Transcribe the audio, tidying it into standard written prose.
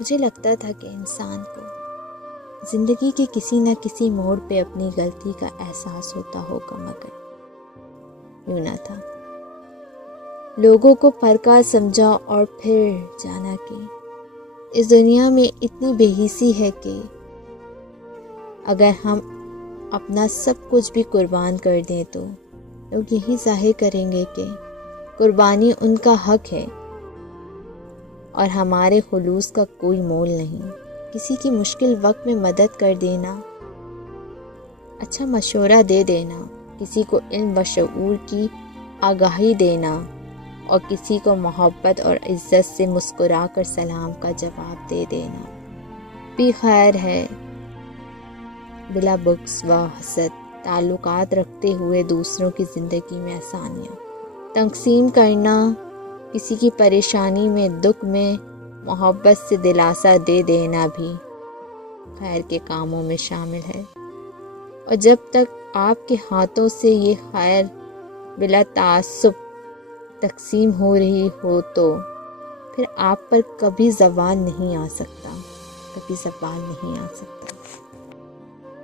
مجھے لگتا تھا کہ انسان کو زندگی کے کسی نہ کسی موڑ پہ اپنی غلطی کا احساس ہوتا ہوگا، مگر یوں نہ تھا۔ لوگوں کو پرکار سمجھا اور پھر جانا کہ اس دنیا میں اتنی بے حسی ہے کہ اگر ہم اپنا سب کچھ بھی قربان کر دیں تو لوگ یہی ظاہر کریں گے کہ قربانی ان کا حق ہے اور ہمارے خلوص کا کوئی مول نہیں۔ کسی کی مشکل وقت میں مدد کر دینا، اچھا مشورہ دے دینا، کسی کو علم و شعور کی آگاہی دینا اور کسی کو محبت اور عزت سے مسکرا کر سلام کا جواب دے دینا بھی خیر ہے۔ بلا بغض و حسد تعلقات رکھتے ہوئے دوسروں کی زندگی میں آسانیاں تقسیم کرنا، کسی کی پریشانی میں دکھ میں محبت سے دلاسا دے دینا بھی خیر کے کاموں میں شامل ہے۔ اور جب تک آپ کے ہاتھوں سے یہ خیر بلا تعصب تقسیم ہو رہی ہو تو پھر آپ پر کبھی زوال نہیں آ سکتا، کبھی زوال نہیں آ سکتا۔